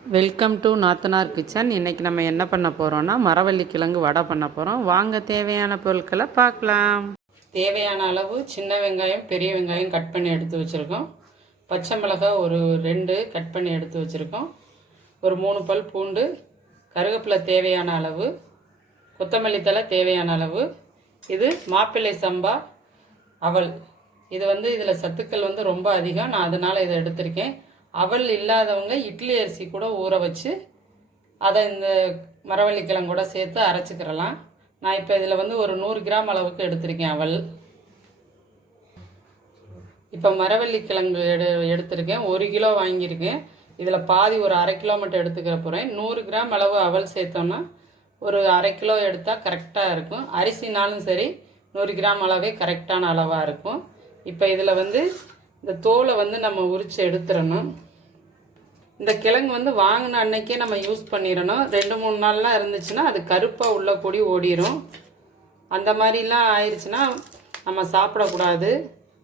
Welcome to நாத்தனார் kitchen. இன்றைக்கி நம்ம என்ன பண்ண போகிறோன்னா மரவள்ளி கிழங்கு வடை பண்ண போகிறோம். வாங்க தேவையான பொருட்களை பார்க்கலாம். தேவையான அளவு சின்ன வெங்காயம் பெரிய வெங்காயம் கட் பண்ணி எடுத்து வச்சுருக்கோம். பச்சை மிளகாய் ஒரு 2 கட் பண்ணி எடுத்து வச்சுருக்கோம். ஒரு 3 பல் பூண்டு, கருவேப்பிலை தேவையான அளவு, கொத்தமல்லி தழை தேவையான அளவு. இது மாப்பிள்ளை சம்பா அவல். இது இதில் சத்துக்கள் ரொம்ப அதிகம். நான் அதனால் இதை எடுத்திருக்கேன். அவல் இல்லாதவங்க இட்லி அரிசி கூட ஊற வச்சு அதை இந்த மரவள்ளி கிழங்கூட சேர்த்து அரைச்சிக்கிறலாம். நான் இப்போ இதில் ஒரு 100 கிராம் அளவுக்கு எடுத்திருக்கேன் அவல். இப்போ மரவள்ளி கிழங்கு எடுத்திருக்கேன். 1 கிலோ வாங்கியிருக்கேன். இதில் பாதி ஒரு அரை கிலோ மட்டும் எடுத்துக்கிற போகிறேன். 100 கிராம் அளவு அவல் சேர்த்தோன்னா ஒரு அரை கிலோ எடுத்தால் கரெக்டாக இருக்கும். அரிசினாலும் சரி 100 கிராம் அளவே கரெக்டான அளவாக இருக்கும். இப்போ இதில் இந்த தோலை நம்ம உரித்து எடுத்துடணும். இந்த கிழங்கு வாங்கின அன்னைக்கே நம்ம யூஸ் பண்ணிடணும். 2-3 நாள்லாம் இருந்துச்சுன்னா அது கருப்பாக உள்ள கொடி ஓடிடும். அந்த மாதிரிலாம் ஆயிடுச்சுன்னா நம்ம சாப்பிடக்கூடாது.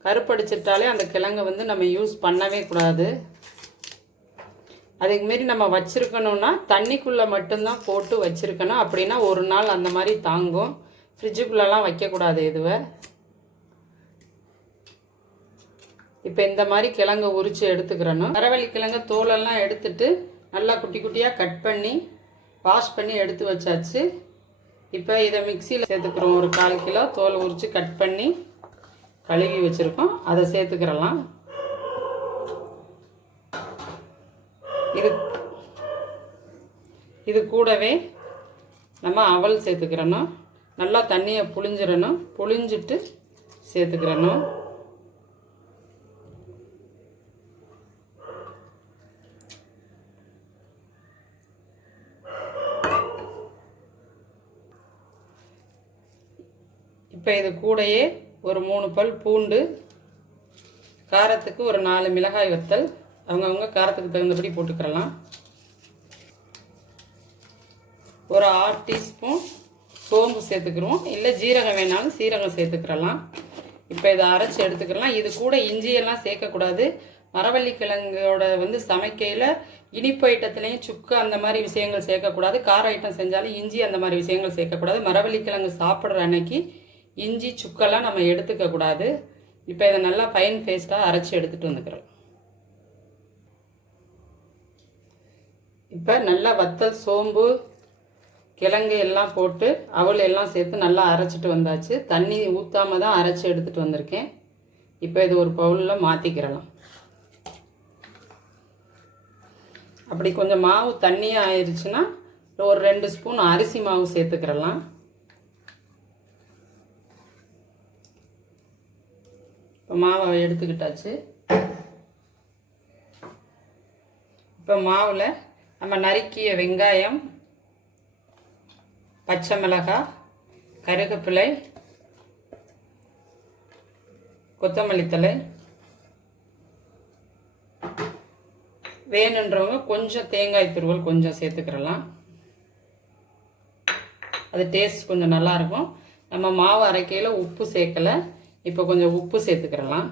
கருப்படிச்சிட்டாலே அந்த கிழங்கை நம்ம யூஸ் பண்ணவே கூடாது. அதுக்குமாரி நம்ம வச்சுருக்கணுன்னா தண்ணிக்குள்ளே மட்டும்தான் போட்டு வச்சுருக்கணும். அப்படின்னா ஒரு நாள் அந்த மாதிரி தாங்கும். ஃப்ரிட்ஜுக்குள்ளெலாம் வைக்கக்கூடாது இதுவை. இப்போ இந்த மாதிரி கிழங்கை உரித்து எடுத்துக்கிறணும். மரவள்ளி கிழங்கு தோலெல்லாம் எடுத்துட்டு நல்லா குட்டி குட்டியாக கட் பண்ணி வாஷ் பண்ணி எடுத்து வச்சாச்சு. இப்போ இதை மிக்சியில் சேர்த்துக்கிறோம். ஒரு 1/4 கிலோ தோல் உரித்து கட் பண்ணி கழுவி வச்சுருக்கோம். அதை சேர்த்துக்கிறலாம். இது கூடவே நம்ம அவல் சேர்த்துக்கிறணும். நல்லா தண்ணியை புழிஞ்சிடணும். புழிஞ்சிட்டு சேர்த்துக்கிறணும். இப்போ இது கூடயே ஒரு 3 பல் பூண்டு, காரத்துக்கு ஒரு 4 மிளகாய் வத்தல், அவங்கவுங்க காரத்துக்கு தகுந்தபடி போட்டுக்கிறலாம். ஒரு 1/2 டீஸ்பூன் சோம்பு சேர்த்துக்கிறோம். இல்லை ஜீரகம் வேணாலும் சீரகம் சேர்த்துக்கிறலாம். இப்போ இதை அரைச்சி எடுத்துக்கலாம். இது கூட இஞ்சியெல்லாம் சேர்க்கக்கூடாது. மரவள்ளி கிழங்கோட சமைக்கையில் இனிப்பு ஐட்டத்துலேயும் சுக்கு அந்த மாதிரி விஷயங்கள் சேர்க்கக்கூடாது. கார ஐட்டம் செஞ்சாலும் இஞ்சி அந்த மாதிரி விஷயங்கள் சேர்க்கக்கூடாது. மரவள்ளி கிழங்கு சாப்பிட்ற அன்னைக்கு இஞ்சி சுக்கெல்லாம் நம்ம எடுத்துக்கக்கூடாது. இப்போ இதை நல்லா ஃபைன் பேஸ்ட்டாக அரைச்சி எடுத்துகிட்டு வந்துக்கிறோம். இப்போ நல்லா வத்தல், சோம்பு, கிழங்கு எல்லாம் போட்டு அவல் எல்லாம் சேர்த்து நல்லா அரைச்சிட்டு வந்தாச்சு. தண்ணி ஊற்றாமல் தான் அரைச்சி எடுத்துகிட்டு வந்திருக்கேன். இப்போ இது ஒரு பவுலில் மாற்றிக்கிறலாம். அப்படி கொஞ்சம் மாவு தண்ணியாக ஆயிடுச்சுன்னா ஒரு 2 ஸ்பூன் அரிசி மாவு சேர்த்துக்கிறலாம். இப்போ மாவை எடுத்துக்கிட்டாச்சு. இப்போ மாவில் நம்ம நறுக்கிய வெங்காயம், பச்சை மிளகாய், கருவேப்பிலை, கொத்தமல்லி தழை, வேணுன்றவங்க கொஞ்சம் தேங்காய் துருவல் கொஞ்சம் சேர்த்துக்கிறலாம். அது டேஸ்ட் கொஞ்சம் நல்லாயிருக்கும். நம்ம மாவு அரைக்கையில் உப்பு சேர்க்கலை. இப்போ கொஞ்சம் உப்பு சேர்த்துக்கிறலாம்.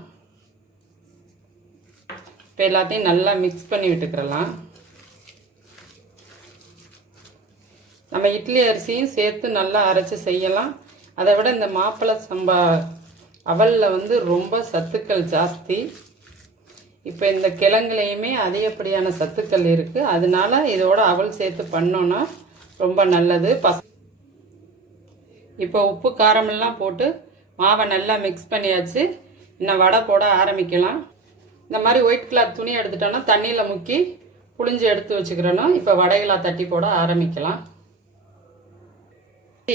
இப்போ எல்லாத்தையும் நல்லா மிக்ஸ் பண்ணி விட்டுக்கிறலாம். நம்ம இட்லி அரிசியும் சேர்த்து நல்லா அரைச்சி செய்யலாம். அதை விட இந்த மாப்பிள்ளை சம்பா அவலில் ரொம்ப சத்துக்கள் ஜாஸ்தி. இப்போ இந்த கிழங்குலையுமே அதிகப்படியான சத்துக்கள் இருக்குது. அதனால இதோட அவல் சேர்த்து பண்ணோன்னா ரொம்ப நல்லது. இப்போ உப்பு காரமெல்லாம் போட்டு மாவை நல்லா மிக்ஸ் பண்ணியாச்சு. இன்னும் வடை போட ஆரம்பிக்கலாம். இந்த மாதிரி ஒயிட் கிளாத் துணி எடுத்துட்டோன்னா தண்ணியில் முக்கி புழிஞ்சு எடுத்து வச்சுக்கிறணும். இப்போ வடைகளாக தட்டி போட ஆரம்பிக்கலாம்.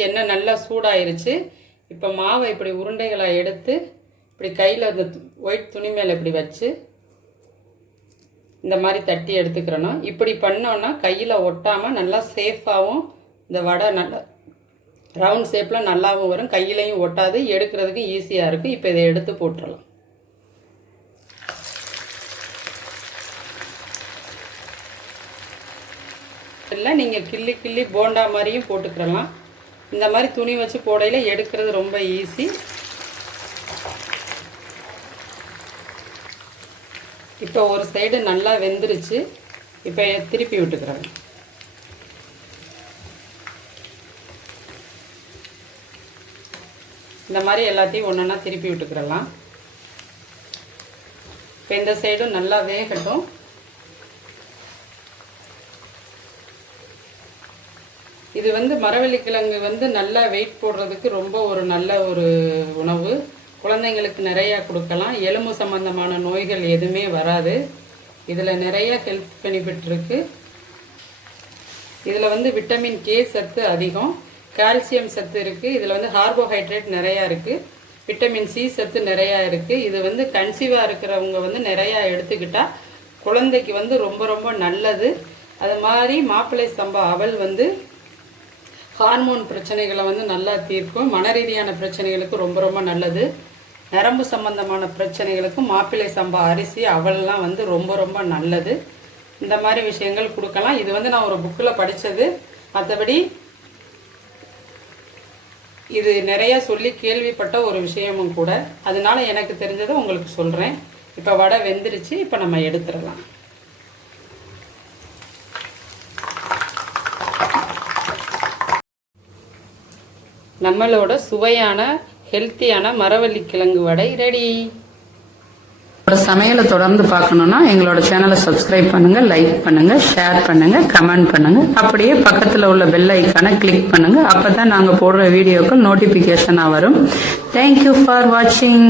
எண்ணெய் நல்லா சூடாயிருச்சு. இப்போ மாவை இப்படி உருண்டைகளை எடுத்து இப்படி கையில் இந்த ஒயிட் துணி மேலே இப்படி வச்சு இந்த மாதிரி தட்டி எடுத்துக்கிறணும். இப்படி பண்ணோன்னா கையில் ஒட்டாமல் நல்லா சேஃபாகவும் இந்த வடை நல்லா ரவுண்ட் ஷேப்பில் நல்லாவும் வரும். கையிலையும் ஒட்டாது, எடுக்கிறதுக்கு ஈஸியாக இருக்குது. இப்போ இதை எடுத்து போட்டுடலாம். இல்லை நீங்கள் கிள்ளி கிள்ளி போண்டா மாதிரியும் போட்டுக்கிறலாம். இந்த மாதிரி துணி வச்சு போடையில் எடுக்கிறது ரொம்ப ஈஸி. இப்போ ஒரு சைடு நல்லா வெந்துருச்சு. இப்போ திருப்பி விட்டுக்கிறேன். இந்த மாதிரி எல்லாத்தையும் ஒன்றா திருப்பி விட்டுக்கிறலாம். இப்போ இந்த சைடும் நல்லா வேகட்டும். இது மரவள்ளி கிழங்கு நல்லா வெயிட் போடுறதுக்கு ரொம்ப ஒரு நல்ல ஒரு உணவு. குழந்தைங்களுக்கு நிறையா கொடுக்கலாம். எலும்பு சம்பந்தமான நோய்கள் எதுவுமே வராது. இதில் நிறைய ஹெல்த் பெனிஃபிட் இருக்குது. இதில் விட்டமின் கே சத்து அதிகம், கால்சியம் சத்து இருக்குது. இதில் கார்போஹைட்ரேட் நிறையா இருக்குது, விட்டமின் சி சத்து நிறையா இருக்குது. இது கன்சீவாக இருக்கிறவங்க நிறையா எடுத்துக்கிட்டால் குழந்தைக்கு ரொம்ப ரொம்ப நல்லது. அது மாதிரி மாப்பிள்ளை சம்பா அவல் ஹார்மோன் பிரச்சனைகளை நல்லா தீர்க்கும். மன ரீதியான பிரச்சனைகளுக்கு ரொம்ப ரொம்ப நல்லது. நரம்பு சம்பந்தமான பிரச்சனைகளுக்கு மாப்பிள்ளை சம்பா அரிசி அவல்லாம் ரொம்ப ரொம்ப நல்லது. இந்த மாதிரி விஷயங்கள் கொடுக்கலாம். இது நான் ஒரு புக்கில் படித்தது. மற்றபடி இது நிறைய சொல்லி கேள்விப்பட்ட ஒரு விஷயமும் கூட. அதனால எனக்கு தெரிஞ்சதை உங்களுக்கு சொல்கிறேன். இப்போ வடை வெந்துருச்சு. இப்போ நம்ம எடுத்துடலாம். நம்மளோட சுவையான ஹெல்த்தியான மரவள்ளி கிழங்கு வடை ரெடி. சமையலை தொடர்ந்து பார்க்கணும்னா எங்களோட சேனலை சப்ஸ்கிரைப் பண்ணுங்க, லைக் பண்ணுங்க, ஷேர் பண்ணுங்க, கமெண்ட் பண்ணுங்க. அப்படியே பக்கத்தில் உள்ள பெல் ஐக்கானை கிளிக் பண்ணுங்க. அப்பதான் நாங்கள் போடுற வீடியோக்கள் நோட்டிபிகேஷனாக வரும். தேங்க்யூ ஃபார் வாட்சிங்.